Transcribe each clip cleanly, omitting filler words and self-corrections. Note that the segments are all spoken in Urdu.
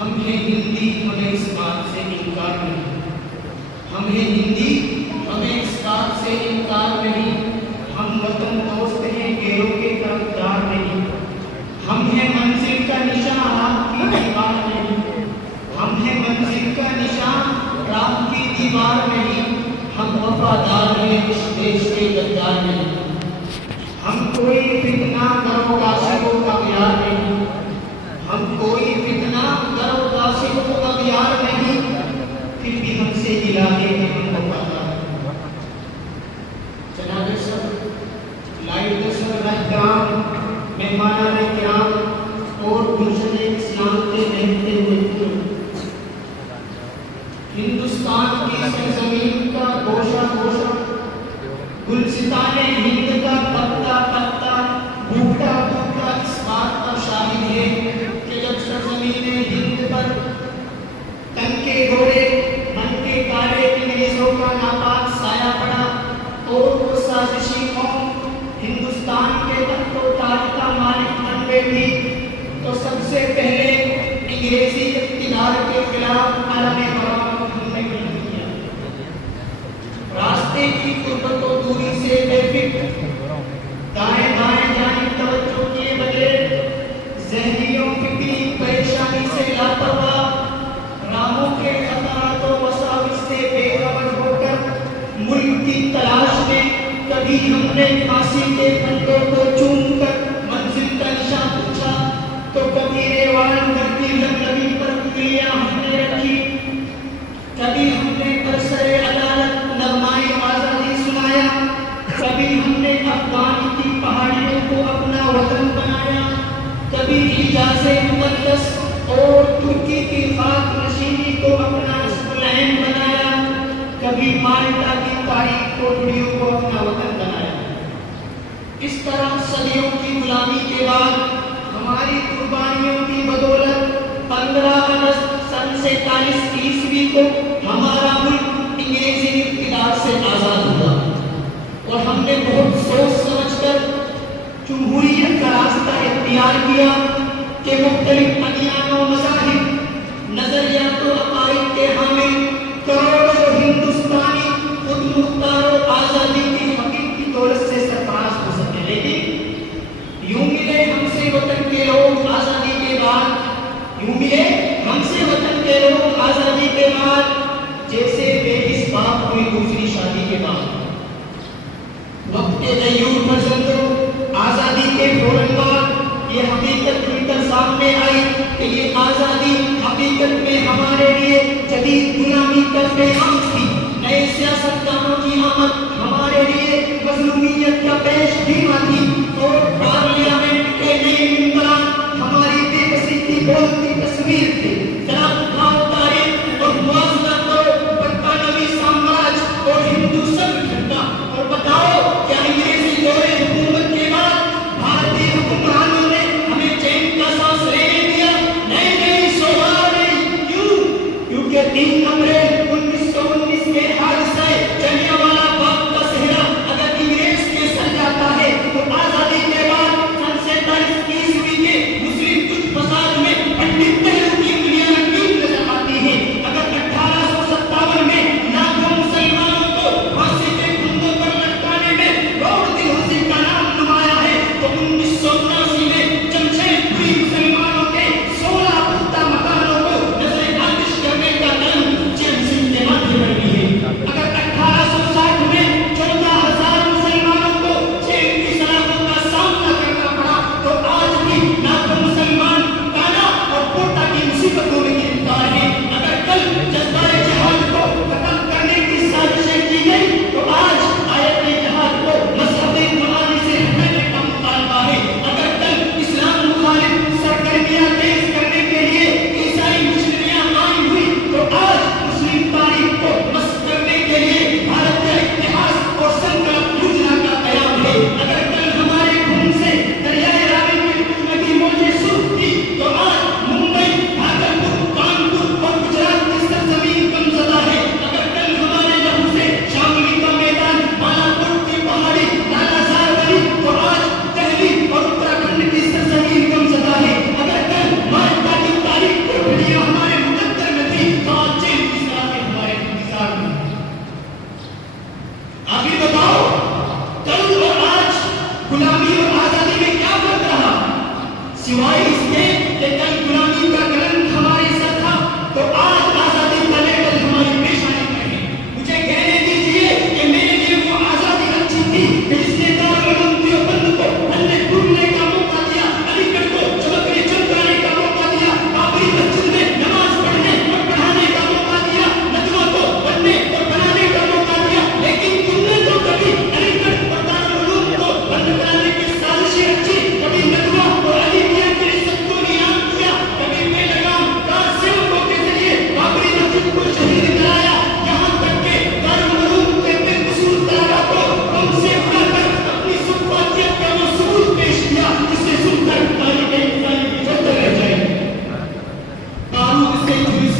ہم ہیں ہندی، ہمیں اس بات سے انکار نہیں، ہم ہیں ہندی، ہمیں اس بات سے انکار نہیں، ہم وطن دوست ہیں، گیروں کے طرفدار نہیں، ہم ہیں منزل کا نشاں راہ کی دیوار نہیں، ہم ہیں منزل کا نشاں راہ کی دیوار نہیں، ہم وفادار ہیں اس دیش کے غدار نہیں، ہم کوئی فتنہ کرو غاصبوں کا یار نہیں، ہم کوئی فتنہ کرو غاصبوں کا یار نہیں، پھر بھی ہم سے الہے ہیں ہم وفادار ہیں۔ جناب سر، لائٹ سر احترام، مہمانان کرام اور گلشن اسلام کے رہتے ہوئے پھول، ہندوستان کی سرزمین کا گوشہ گوشہ، گلستان ہند کا پتا پتا، بوٹا بوٹا اس بات کا شاہد ہے کہ جب سرزمین ہند پر تن کے گھوڑے من کے کارے انگریزوں کا ناپاک سایہ پڑا اور وہ سازشی قوم ہندوستان کے تخت و تاج کا مالک بن بیٹھی، تو سب سے پہلے انگریزی اقتدار کے خلاف علم برآمد ہم نے بلند کیا۔ راستے کی قربت و دوری سے بے فکر، دائیں بائیں جانب توجہ کیے بغیر، ذہنیوں فکری پریشانی سے لاپرواہ، راہوں کے خطرات و وساوس سے بے خبر ہو کر ملک کی تلاش میں، کبھی ہم نے پھانسی کے پھندوں کو چوم کر منزل کا نشاں پوچھا، تو کبھی ریوان گھر کی لبلبی پر انگلیاں ہم نے رکھی، کبھی ہم نے برسر عدالت نغمۂ آزادی سنایا، کبھی ہم نے افغان کی پہاڑیوں کو اپنا وطن بنایا، کبھی حجاز مقدس اور ترکی کی خاک نشینی کو اپنا نصب العین بنایا، کبھی مالٹا کی تاریخ کوٹڑیوں کو اپنا وطن بنایا۔ اس طرح صدیوں کی غلامی کے بعد ہماری قربانیوں کی بدولت 15 اگست سن 47 کو ہمارا ملک انگریزی اقتدار سے آزاد ہوا، اور ہم نے بہت سوچ سمجھ کر جمہوریت کا راستہ اختیار کیا کہ مختلف ادیان و مذاہب، نظریات و عقائد کے حامل کروڑوں ہندوستانی خود مختار و آزادی کی حقیقی دولت سے سرفراز ہو سکے، لیکن یوں ملے ہم سے وطن کے لوگ آزادی کے بعد، یوں ملے ہم سے وطن کے لوگ آزادی کے بعد جیسے بے حس باپ ہوئی دوسری شادی کے بعد۔ وقت کے غیور فرزندوں، آزادی کے فوراً بعد یہ حقیقت کھل کر سامنے آئی کہ یہ آزادی حقیقت میں ہمارے لیے جدید غلامی کا پیغام تھی، نئے سیاستدانوں کی آمد ہمارے لیے مظلومیت کا پیش خیمہ تھی، اور پارلیمنٹ کے نئے ممبران ہماری بے بسی کی بولتی تصویر تھی۔ ذرا اٹھاؤ تاریخ اور موازنہ کرو برطانوی سامراج اور ہندو سنگھٹنا، اور بتاؤ کیا انگریزی دور حکومت کے بعد بھارتی حکمرانوں نے ہمیں چین کا سانس لینے دیا؟ نہیں نہیں، سوال نہیں۔ کیوں؟ کیونکہ 3 اپریل 1919 کے حادثہ جلیانوالہ باغ کا صحرا اگر انگریز کے سر جاتا ہے تو آزادی کے بعد سن 47 کے مسلم کچھ فساد میں پنڈت نہرو کی انگلیاں رنگین نظر آتی ہیں، اگر 1857 میں لاکھوں مسلمانوں کو پھانسی کے پھندوں پر لٹکانے میں روڈ دلحوسی کا نام نمایا ہے، تو 1979 میں جمشید پوری مسلمانوں کے 16 پختہ مکانوں کو نظر آتش کرنے کا قلم چین سنگھ کے ماتھے پر بھی ہے، اگر 1860 میں 14,000 مسلمانوں کو چین کی سلاخوں کا سامنا کرنا پڑا، تو آج بھی لاکھوں مسلمان کانا اور کوٹا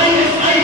ISI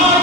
8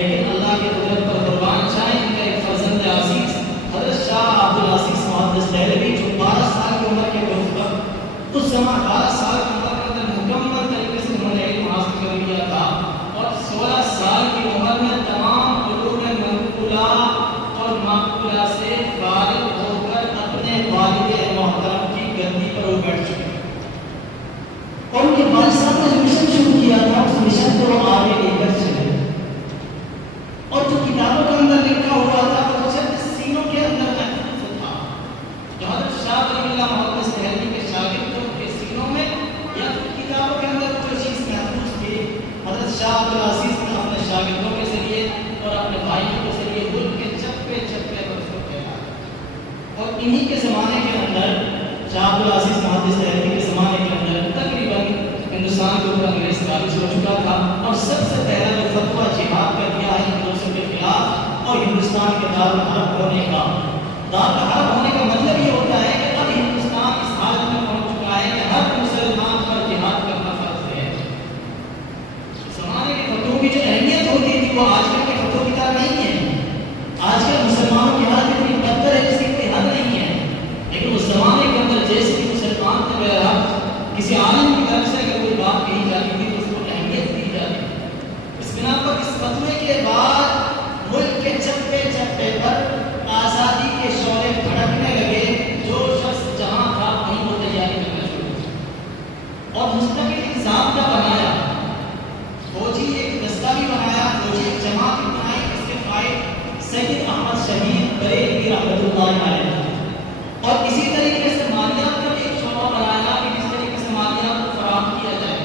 لیکن اللہ کے قدرت پر قربان جائیں ان کا ایک فرزند عزیز حضرت شاہ عبد العزیز محدث دہلوی جو 12 سال کی عمر کے وقت اس زمان 12 سال کی عمر کے اندر مکمل طریقے سے انہوں نے علم حاصل کر لیا تھا اور 16 سال کی عمر میں تمام علوم منقولہ اور معقولہ سے فارغ ہو کر اپنے والد محترم کی گدی پر وہ بیٹھ چکے اور ان کے والد صاحب نے جو مشن شروع کیا تھا اس مشن کو وہ آگے لے کر چلے اور جو کتابوں کے اندر لکھا ہوا تھا وہ صرف سینوں کے اندر محفوظ تھا. جو حضرت شاہ ولی اللہ محدث دہلوی کے شاگردوں کے سینوں میں یا کتابوں کے اندر جو چیز محفوظ تھی حضرت شاہ عبد العزیز نے اپنے شاگردوں کے ذریعے اور اپنے بھائیوں کے ذریعے ملک کے چپے چپے پر اس کو پھیلایا. اور انہی کے زمانے کے اندر شاہ عبد العزیز محدث دہلوی کے زمانے کے اندر تقریباً ہندوستان کے اوپر انگریز قابض ہو چکا تھا اور سب سے پہلا جو فتویٰ جہاد کا دیا ہے ہندوستان کے خلاف اور ہندوستان کے دارالحرب ہونے کا. دارالحرب ہونے کا مطلب یہ ہوتا ہے کہ اب ہندوستان اس حالت میں پہنچ چکا ہے کہ ہر مسلمان پر جہاد کرنا فرض ہے. زمانے کے فتووں کی جو اہمیت ہوتی تھی وہ آج کل کے فتووں کی طرح نہیں ہے. آج کل مسلمانوں کی حالت اتنی بدتر ہے جس کی کوئی حد نہیں ہے. لیکن اس زمانے کے اندر جیسے کہ مسلمان تھے بہرحال کسی عالم کی طرف سے اگر کوئی بات کہی جاتی تھی تو اس کو اہمیت دی جاتی. اس بنا پر اس فتوے کے بعد ملک کے چپے چپے پر آزادی کے شعلے بھڑکنے لگے. جو شخص جہاں تھا وہیں وہ تیاری کرنا شروع کی اور مستقل ایک ضابطہ بنایا. فوجی ایک دستہ بھی بنایا, فوجی ایک جماعت بھی بنائی. اس کے قائد سید احمد شہید بریلوی رحمۃ اللہ علیہ. اور اسی طریقے سے مالیات کا ایک شعبہ بنایا کہ کس طریقے سے مالیات کو فراہم کیا جائے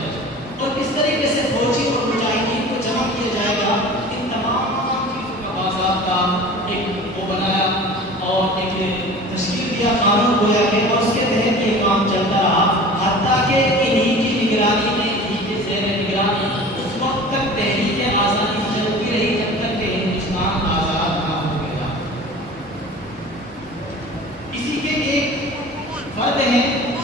اور کس طریقے سے فوجی اور مجاہدین کو جمع کیا جائے گا. ان تمام چیزوں کا باضابطہ ایک وہ بنایا اور ایک تشکیل دیا, قانون گویا کہ اور اس کے تحت یہ کام چلتا رہا حتیٰ کہ انہی کی نگرانی میں انہی کے زیر نگرانی اس وقت تک تحریک آزادی چلتی رہی جب تک کہ ہندوستان آزاد نہ ہو گیا. اسی کے ایک فرد ہیں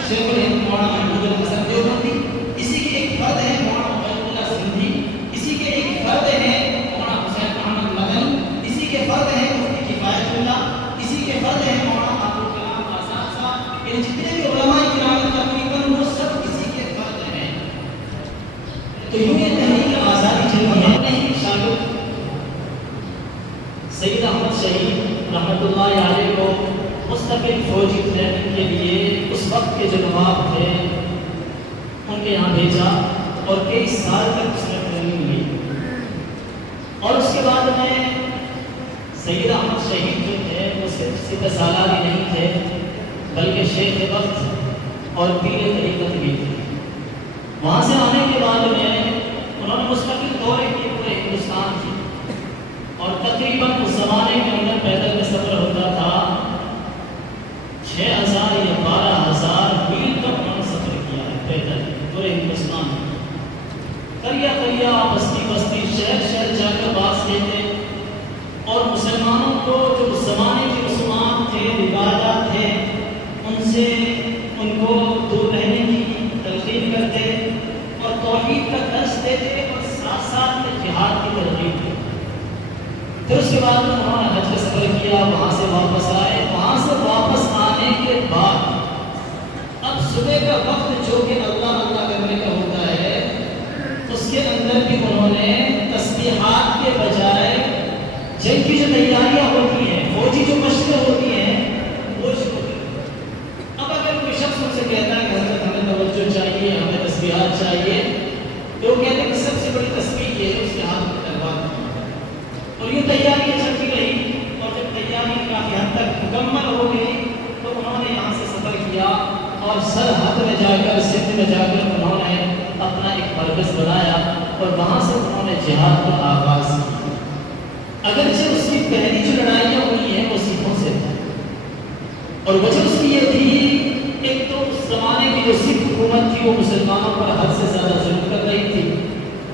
شیخ الہند مولانا محمود الحسن دیوبندی. اسی کے ایک فرد ہیں مولانا عبید اللہ سندھی. اسی کے ایک فرد ہیں مولانا حسین احمد مدنی. اسی کے فرد ہیں مفتی کفایت اللہ. اسی کے فرد ہیں مولانا عبدالکلام آزاد صاحب. ان جتنے بھی علماء کرام تقریباً وہ سب اسی کے فرد ہیں. تو یوں یہ تحریک آزادی چلی ہے. نہیں شاگرد سید احمد شہید رحمۃ اللہ علیہ کو مستقل فوجی ٹریننگ کے لیے اس وقت کے جو نواب تھے ان کے یہاں بھیجا اور کئی سال تک اس میں ٹریننگ ہوئی. اور اس کے بعد میں سید احمد شہید جو تھے وہ صرف سپہ سالار ہی نہیں تھے بلکہ شیخ وقت اور پیر طریقت بھی تھے. وہاں سے آنے کے بعد میں انہوں نے مستقل دورے کیے پورے ہندوستان کی اور تقریباً اس زمانے کے اندر پیدل میں سفر ہوتا تھا 6,000 یا 12,000 میل تک انہوں نے سفر کیا ہے پیدل پورے ہندوستان میں. قریہ قریہ بستی بستی شہر شہر جا کر باز لیتے اور مسلمانوں کو جو اس زمانے کے رسومات تھے روایات تھے ان سے ان کو دور رہنے کی تلقین کرتے اور توحید کا درس دیتے اور ساتھ ساتھ میں جہاد کی ترغیب دیتے. پھر اس کے بعد انہوں نے حج کا سفر کیا, وہاں سے واپس آئے. وہاں سے واپس آنے کے بعد اب صبح کا وقت جو کہ اللہ اللہ کرنے کا ہوتا ہے اس کے اندر بھی انہوں نے تسبیحات کے بجائے جنگ کی جو تیاریاں ہوتی ہیں فوجی جو مشقیں ہوتی ہیں وہ شروع کی. اب اگر کوئی شخص ان سے کہتا ہے کہ حضرت ہمیں توجہ چاہیے, ہمیں تسبیحات چاہیے, تو وہ کہتے ہیں کہ سب سے بڑی تسبیح یہ ہے اس کے ہاتھ میں تلوار. اور یہ تیاریاں چلتی رہی اور جب تیاری کافی حد تک مکمل ہو گئی تو انہوں نے یہاں سے سفر کیا اور سرحد میں جا کر سندھ میں جا کر انہوں نے اپنا ایک مرکز بنایا اور وہاں سے انہوں نے جہاد کا آغاز کیا. اگرچہ اس کی پہلی جو لڑائیاں ہوئی ہیں وہ سکھوں سے تھی اور وجہ اس کی یہ تھی ایک تو اس زمانے کی جو سکھ حکومت تھی وہ مسلمانوں پر حد سے زیادہ ظلم کر رہی تھی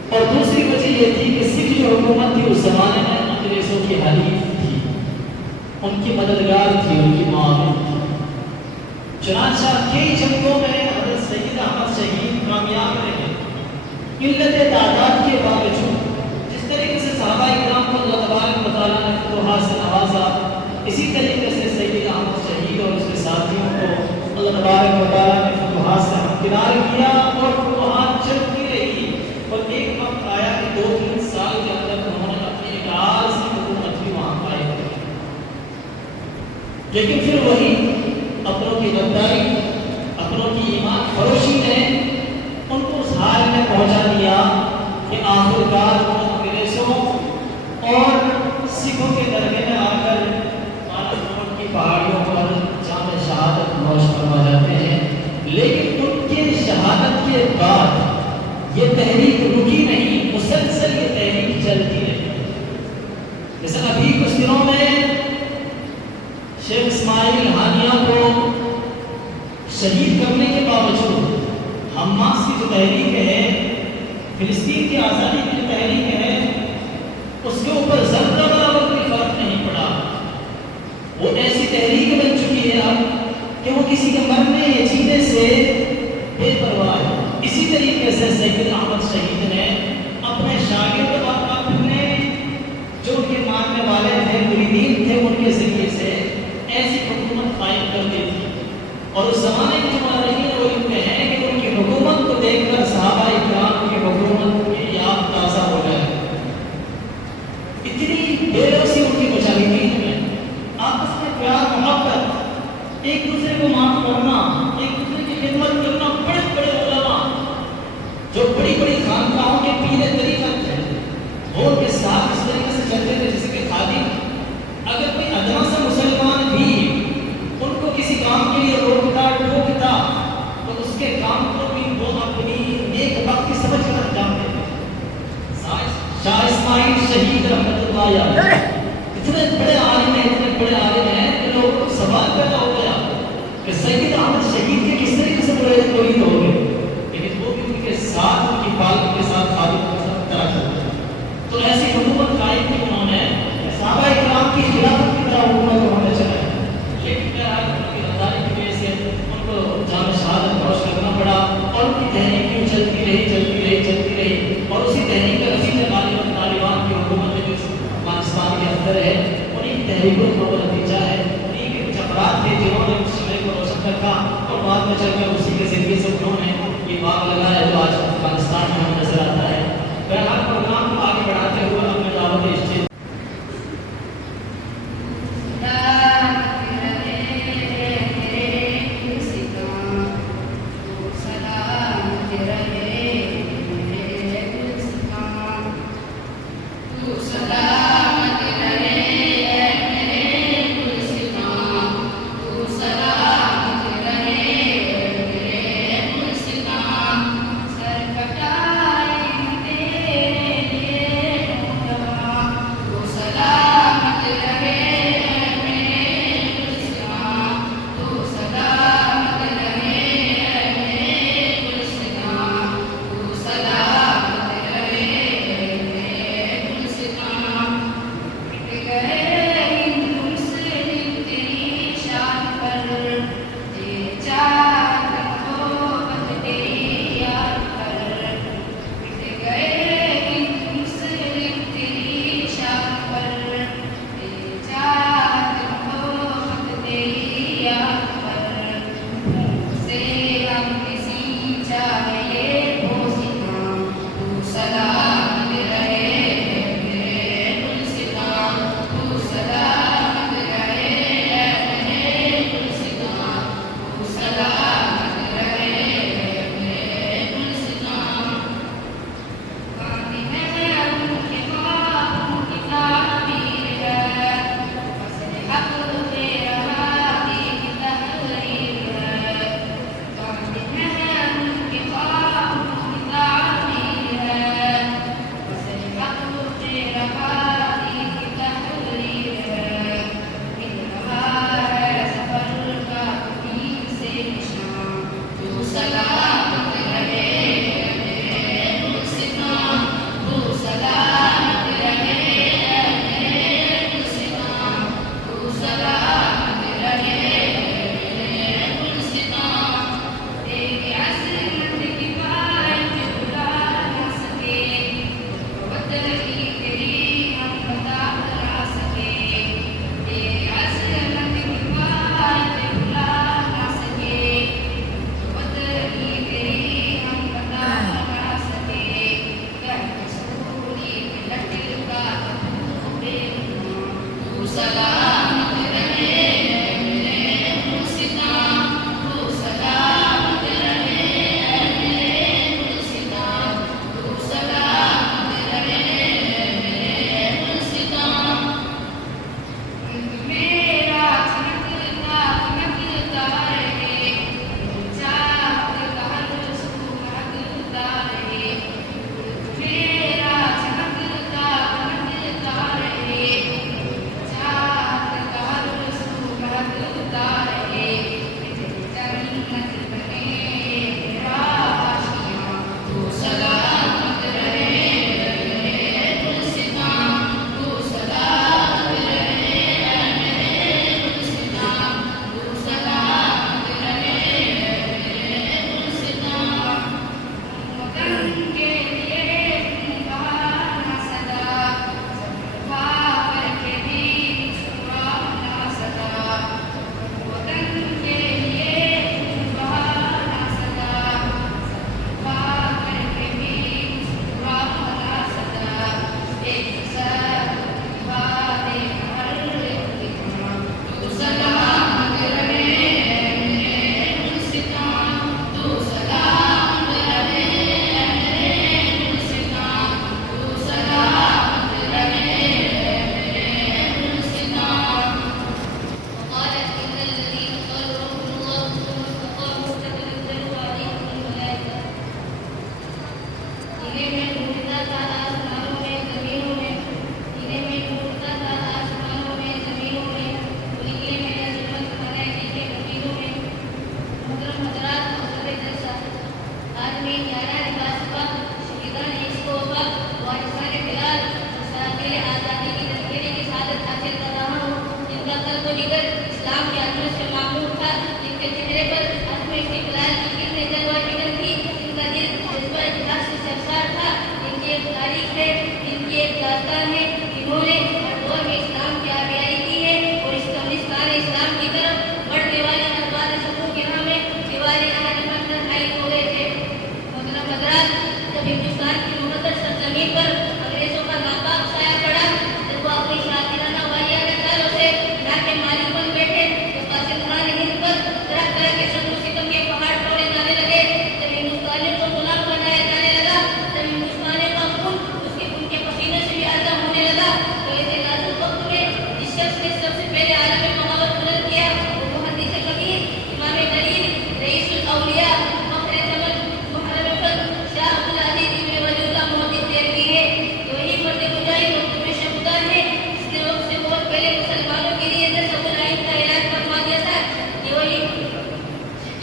اور دوسری وجہ یہ تھی کہ سکھ جو حکومت تھی اس زمانے میں انگریزوں کی حلیف تھی, ان کی مددگار تھی, ان کی معاون تھی. چنانچہ کئی جنگوں میں حضرت سید احمد شہید کامیاب رہے. قلت تعداد کے باوجود جس طریقے سے صحابہ صحابہ کرام کو اللہ تبارک و تعالیٰ نے فتوحات سے نوازا، اسی طریقے سے سید احمد شہید اور اس کے ساتھیوں کو اللہ تبارک و تعالیٰ نے فتوحات سے ہمکنار کیا اور فتوحات چلتی رہی، اور ایک وقت آیا کہ 2-3 سال کے اندر انہوں نے اپنی ایک عارضی حکومت بھی وہاں قائم کی، لیکن پھر وہی اپنوں کی غداری، اپنوں کی ایمان فروشی نے ان کو اس حال میں پہنچا دیا کہ آخرکار انگریزوں اور سکھوں کے درگے میں آ کر مالاپور کی پہاڑیوں پر جام شہادت نوش فرما جاتے ہیں، لیکن ان کے شہادت کے بعد یہ تحریک رکی نہیں، مسلسل یہ تحریک چلتی رہی۔ جیسے ابھی کچھ دنوں میں شیخ اسماعیل ہانیہ کو شہید کرنے کے باوجود حماس کی جو تحریک ہے، فلسطین کی آزادی کی جو تحریک ہے، اس کے اوپر ذرہ برابر کوئی فرق نہیں پڑا۔ وہ ایسی تحریک بن چکی ہے اب کہ وہ کسی کے مرنے یا جینے سے بے پرواہ ہے۔ اسی طریقے سے سید احمد شہید نے اپنے شاگرد اور اپنے جو ان کے ماننے والے تھے، مریدین تھے، ان کے ذریعے سے ایسی حکومت قائم کر دی تھی، اور اس زمانے کے جو مورخین وہ لکھتے ہیں کہ ان کی حکومت کو دیکھ کر صحابہ اکرام کی حکومت کی یاد تازہ ہو گئے۔ اتنی بے لوثی ان کی مجاہدین میں، آپس میں پیار محبت، ایک دوسرے کو معاف کرنا، ایک دوسرے کی خدمت کرنا، بڑے بڑے علماء جو بڑی بڑی خانقاہوں کے پیر طریقت تھے، وہ ان کے ساتھ اس طریقے سے چلتے تھے جیسے کہ خادم۔ اگر کوئی ادنا سا مسلمان بھی ان کو کسی کام کے لیے روکتا ٹوکتا تو اس کے کام کو بھی وہ اپنی ایک وقت کی سمجھ کر انجام دیتے۔ شاہ اسماعیل شہید رحمۃ اللہ علیہ اتنے بڑے عالم ہیں کہ لوگوں کو سوال پیدا ہو گیا کہ سید احمد شہید کے کس طریقے سے مریدین ہو گئے، لیکن وہ بھی ان کے ساتھ، ان کی پالک کے ساتھ، خادم کے ساتھ طرح چلتے ہیں۔ تو ایسی حکومت قائم کی انہوں نے، صحابہ اکرام کی خلافت کی طرح حکومت ہونے چلائی، لیکن بہرحال ان کی غداری کی وجہ سے ان کو جام شہادت نوش کرنا پڑا، اور ان کی تحریک کیوں چلتی رہی، اور اسی تحریک کا نتیجہ غالباً طالبان کی حکومت میں جو افغانستان کے اندر ہے، انہیں تحریکوں کا وہ نتیجہ ہے، انہیں کے جبرات تھے جنہوں نے اس شہر کو روشن رکھا، اور بعد میں چل کر اسی کے ذریعے سے انہوں نے یہ باغ لگایا جو آج افغانستان میں ہمیں نظر آتا ہے۔ بہرحال پروگرام کو آگے بڑھاتے ہوئے ہم نے دعوت اسٹیج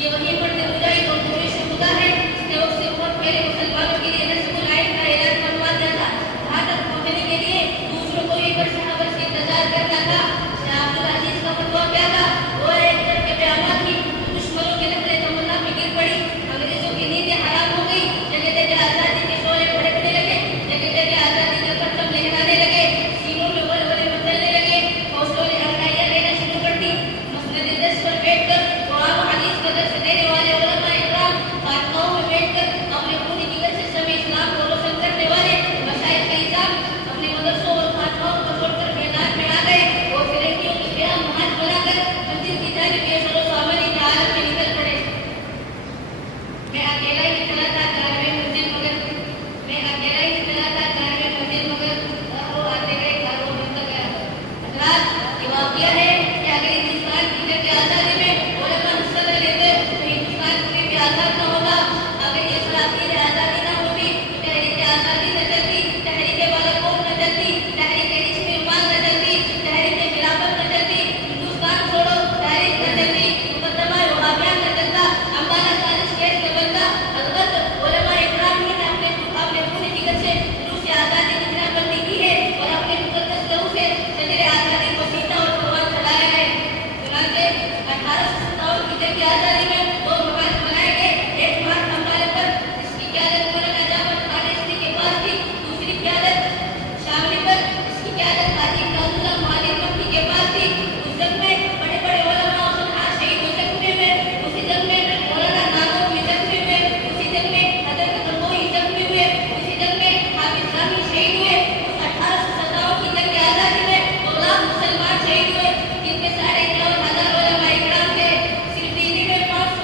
یہ وہیں پر تبورائی اور پورے شہدا ہے. اس نے وقت سے بہت پہلے مسلمانوں کے لیے نصب العین کا اعلان فرما دیا تھا. وہاں تک پہنچنے کے لیے دوسروں کو یہ پر صحابہ سے انتظار کرنا تھا. عبد العزیز کا فتویٰ کیا تھا؟ وہ ایک طرف کے بیانات کی دشمنوں کے نقل تمنا میں گر پڑی. انگریزوں کی نیندیں حرام ہو گئی. جگہ جگہ آزادی کے شعلے بھڑکنے لگے. جگہ جگہ آزادی کا پرچم لہرانے لگے. سینوں میں ولولے مچلنے لگے. حوصلوں نے انگڑائیاں لینا شروع کر دی. مسند دس پر بیٹھ کر قرآن و حدیث کا درس دینے والے علماء اکرام خانقاہوں میں بیٹھ کر اپنے پوری جگر سے سمے اسلام کو روشن کرنے والے مشائخ کے نظام اپنے مدرسوں اور خانقاہوں کو چھوڑ کر میدان میں آ گئے اور فرنگیوں کی خیام محاذ بنا کر منزل کی جانب یہ سر و سامانی کے عالم میں نکل پڑے. میں اکیلا ہی چلا تھا گھر میں منزل مگر میں اکیلا ہی چلا تھا گھر میں منزل مگر وہ آتے گئے گھر وہ بنتا گیا. حضرات یہ واقعہ ہے کہ اگر ہندوستان کی جنگ آزادی میں علماء حصہ نہ لیتے تو ہندوستان کوئی بھی آزاد نہ ہوگا. اگر یہ سلاطین آزادی نہ ہوتی تو تحریک آزادی نہ چلتی, تحریک بالاکوٹ نہ چلتی, تحریک عشق ایمان نہ چلتی, تحریک خلافت نہ چلتی, ہندوستان چھوڑو تحریک نہ چلتی, مقدمہ وہابیان نہ چلتا, امبانہ سازش کیس نہ بنتا. البتہ علماء اکرام ہی نے اپنے پوری جگر سے روس سے آزادی کی جناب بندی کی ہے اور اپنے مقدس لہو سے شجر آزادی کو سیتا اور قربان چلایا ہے. چنانچہ 1857 کی جنگ آزادی میں دو محاذ بنائے گئے. ایک محاذ امبالہ پر جس کی قیادت مولانا جعفر خالصی کے پاس تھی, دوسری قیادت شاملی پر جس کی قیادت قاضی ناز اللہ معالی مکی کے پاس تھی. اس جنگ میں بڑے بڑے علماء و صلحاء شہید ہو چکے ہوئے. اسی جنگ میں مولانا ناگو بھی زخمی ہوئے. اسی جنگ میں حضرت گنگوئی زخمی ہوئے. اسی جنگ میں حافظ ثانی شہید ہوئے. اس 1857 کی جنگ آزادی میں 2 لاکھ مسلمان شہید ہوئے, جن میں 51,500 علماء اکرام تھے. صرف دلی میں 500